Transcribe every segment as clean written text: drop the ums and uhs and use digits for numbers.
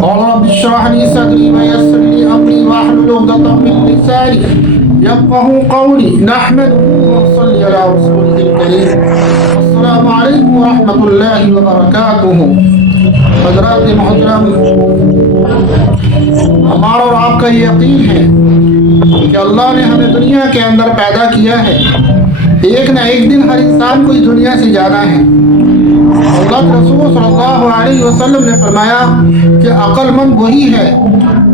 قال رب اشرح لي صدري ويسر لي امري واحلل عقدة من لساني يفقهوا قولي نحمده ونصلي على رسوله الكريم السلام علیکم ورحمۃ اللہ وبرکاتہ۔ حضرات محترم، ہمارا اور آپ کا یہ یقین ہے کہ اللہ نے ہمیں دنیا کے اندر پیدا کیا ہے، ایک نہ ایک دن ہر انسان کو اس دنیا سے جانا ہے۔ اللہ کے رسول صلی اللہ علیہ وسلم نے فرمایا کہ عقل مند وہی ہے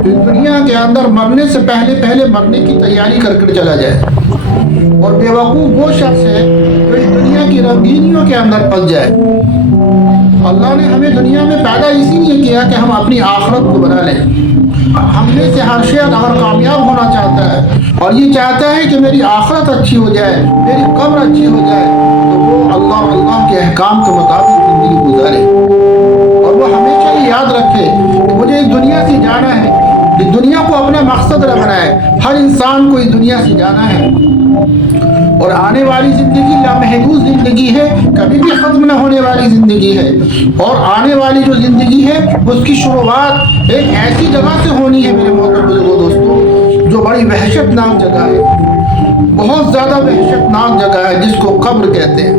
جو دنیا کے اندر مرنے سے پہلے مرنے کی تیاری کر چلا جائے، اور بے وقوف وہ شخص ہے جو اس دنیا کی رنگینیوں کے اندر پھنس جائے۔ اللہ نے ہمیں دنیا میں پیدا اسی لیے کیا کہ ہم اپنی آخرت کو بنا لیں۔ ہم میں سے ہر شخص اگر کامیاب ہونا چاہتا ہے اور یہ چاہتا ہے کہ میری آخرت اچھی ہو جائے، میری قبر اچھی ہو جائے، تو وہ اللہ کے احکام کے مطابق زندگی گزارے، اور وہ ہمیشہ یہ یاد رکھے کہ مجھے اس دنیا سے جانا ہے، اس دنیا کو اپنا مقصد نہ بنائے۔ ہر انسان کو اس دنیا سے جانا ہے، اور آنے والی زندگی لامحدود زندگی ہے، کبھی بھی ختم نہ ہونے والی زندگی ہے، اور آنے والی جو زندگی ہے اس کی شروعات ایک ایسی جگہ سے ہونی ہے میرے محترم بزرگوں دوستوں، جو بڑی وحشت ناک جگہ ہے، بہت زیادہ وحشت ناک جگہ ہے، جس کو قبر کہتے ہیں۔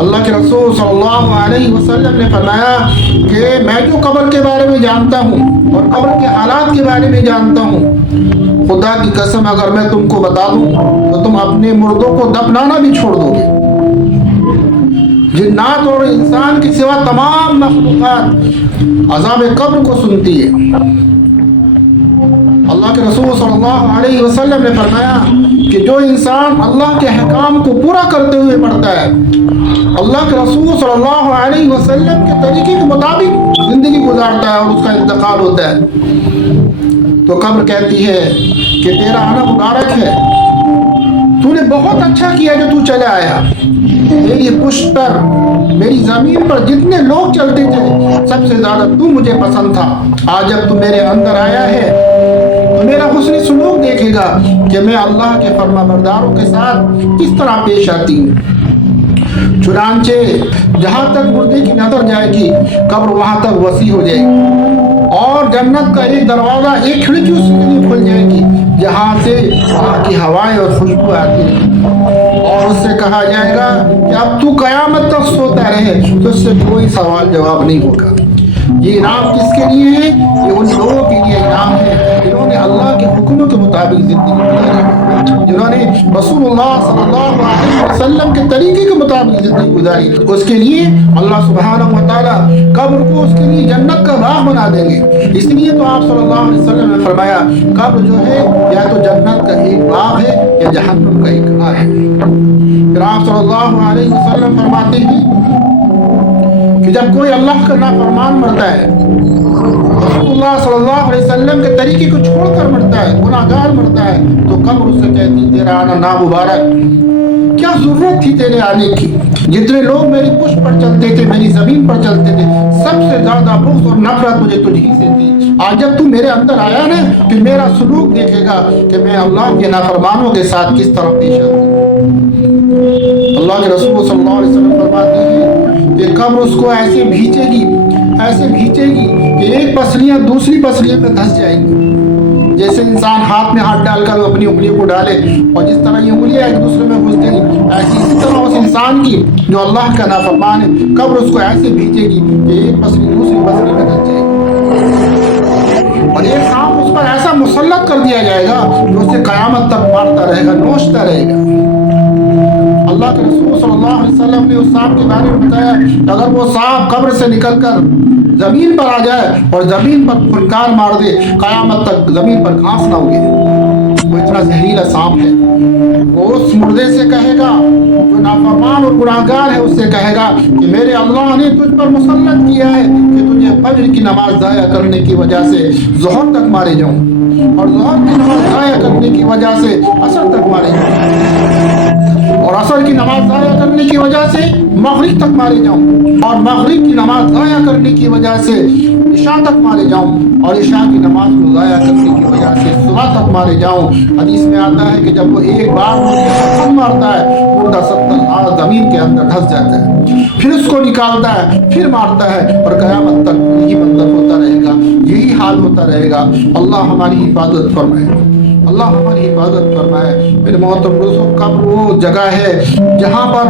اللہ کے رسول صلی اللہ علیہ وسلم نے فرمایا کہ میں جو قبر کے بارے میں جانتا ہوں اور قبر کے حالات کے بارے میں جانتا ہوں، خدا کی قسم اگر میں تم کو بتا دوں تو تم اپنے مردوں کو دفنانا بھی چھوڑ دو گے۔ جنات اور انسان کے سوا تمام مخلوقات عذاب قبر کو سنتی ہے۔ اللہ کے رسول صلی اللہ علیہ وسلم نے فرمایا کہ جو انسان اللہ کے احکام کو پورا کرتے ہوئے پڑھتا ہے، اللہ کے رسول صلی اللہ علیہ وسلم کے طریقے کے مطابق زندگی گزارتا ہے اور اس کا انتقال ہوتا ہے، تو قبر کہتی ہے کہ تیرا آنا مبارک ہے، تو نے بہت اچھا کیا جو تو چلا آیا۔ میری پشت پر، میری زمین پر جتنے لوگ چلتے تھے سب سے زیادہ تو مجھے پسند تھا، آج جب تو میرے اندر آیا ہے تو میرا حسن سلوک دیکھے گا کہ میں اللہ کے فرما برداروں کے ساتھ کس طرح پیش آتی ہوں۔ چنانچہ جہاں تک مردے کی نظر جائے گی قبر وہاں تک وسیع ہو جائے گی، اور جنت کا ایک دروازہ، ایک کھڑکی اس کے لیے کھل جائے گی جہاں سے وہاں کی ہوائیں اور خوشبو آتی ہے، اور اس سے کہا جائے گا کہ اب تو قیامت تک سوتا رہے، تو اس سے کوئی سوال جواب نہیں ہوگا۔ یہ انعام کس کے لیے ہے؟ یہ ان لوگوں کے لیے انعام ہے جنہوں نے اللہ کے حکموں کے مطابق زندگی گزاری، جنہوں نے رسول اللہ صلی اللہ علیہ وسلم کے طریقے کے مطابق زندگی گزاری۔ اس کے لیے اللہ سبحانہ و تعالیٰ قبر کو اس کے لیے جنت کا باغ بنا دیں گے۔ اس لیے تو آپ صلی اللہ علیہ وسلم نے فرمایا قبر جو ہے یا تو جنت کا ایک باغ ہے یا جہنم کا ایک کنواں ہے۔ پھر آپ صلی اللہ علیہ وسلم فرماتے ہیں کہ جب کوئی اللہ کا نافرمان مرتا ہے، رسول اللہ صلی اللہ علیہ وسلم کے طریقے کو چھوڑ کر مرتا ہے، گناہگار مرتا ہے، تو قبر اس سے کہتی تیرا آنا نامبارک، کیا ضرورت تھی تیرے آنے کی؟ جتنے لوگ میری پشت پر چلتے تھے، میری زمین پر چلتے تھے، سب سے زیادہ بغض اور نفرت مجھے تجھ ہی سے تھی۔ آج جب تو میرے اندر آیا نا، پھر میرا سلوک دیکھے گا کہ میں اللہ کے نافرمانوں کے ساتھ کس طرح پیش آتا ہوں۔ اللہ کے رسول صلی اللہ علیہ وسلم فرماتے ہیں کہ قبر اس کو ایسے بھیچے گی کہ ایک پسلیاں دوسری پسلیوں پہ دھس جائیں گی، جیسے انسان ہاتھ میں ہاتھ ڈال کر اپنی انگلیوں کو ڈالے اور جس طرح یہ انگلیاں ایک دوسرے میں گھس گئی، اسی طرح اس انسان کی جو اللہ کا نافرمان ہے قبر اس کو ایسے بھیچے گی کہ ایک پسلی دوسری پسلی میں دھس جائے گی، اور ایک سانپ اس پر ایسا مسلط کر دیا جائے گا جو اسے قیامت تک مارتا رہے گا، نوچتا رہے گا۔ اللہ کے رسول صلی اللہ علیہ وسلم نے اس سانپ کے بارے میں بتایا کہ اگر وہ سانپ قبر سے نکل کر زمین پر آ جائے اور زمین پر پھنکار مار دے، قیامت تک زمین پر گھاس نہ ہوگی، وہ اتنا زہریلا سانپ ہے۔ وہ اس مردے سے کہے گا جو نافرمان اور گناہگار ہے، اس سے کہے گا کہ میرے اللہ نے تجھ پر مسلط کیا ہے کہ تجھے فجر کی نماز ضائع کرنے کی وجہ سے ظہر تک مارے جاؤں، اور ظہر کی نماز ضائع کرنے کی وجہ سے عصر تک مارے جاؤں، اور عصر کی نماز ضائع کرنے کی وجہ سے مغرب تک مارے جاؤں، اور مغرب کی نماز ضائع کرنے کی وجہ سے عشاء تک مارے جاؤں، اور عشاء کی نماز کو ضائع کرنے کی وجہ سے صبح تک مارے جاؤں۔ حدیث میں آتا ہے کہ جب وہ ایک بار مردے کو مارتا ہے، مردہ 70 ہاتھ زمین کے اندر دھس جاتا ہے، پھر اس کو نکالتا ہے، پھر مارتا ہے، اور قیامت تک یہی منظر ہوتا رہے گا، یہی حال ہوتا رہے گا۔ اللہ ہماری حفاظت فرمائے، اللہ ہماری حفاظت فرمائے۔ میرے محترم دوستو، قبر وہ جگہ ہے جہاں پر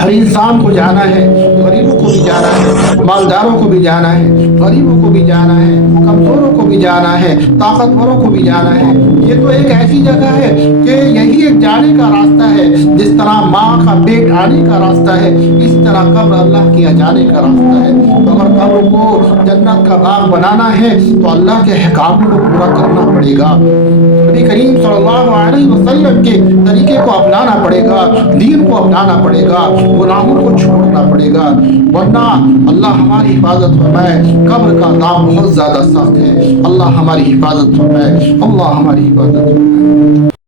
ہر انسان کو جانا ہے، غریبوں کو بھی جانا ہے، مالداروں کو بھی جانا ہے، غریبوں کو بھی جانا ہے، کمزوروں کو بھی جانا ہے، طاقتوروں کو بھی جانا ہے۔ یہ تو ایک ایسی جگہ ہے کہ یہی ایک جانے کا راستہ ہے، جس طرح ماں کا پیٹ آنے کا راستہ ہے، اس طرح قبر اللہ کے جانے کا راستہ ہے۔ تو اگر قبر کو جنت کا باغ بنانا ہے تو اللہ کے احکام کو پورا کرنا پڑے گا، نبی کریم صلی اللہ علیہ وسلم کے طریقے کو اپنانا پڑے گا، دین کو اپنانا پڑے گا، گناہوں کو چھوڑنا پڑے گا، ورنہ اللہ ہماری حفاظت فرمائے، قبر کا عذاب بہت زیادہ سخت ہے۔ اللہ ہماری حفاظت فرمائے، اللہ ہماری حفاظت فرمائے۔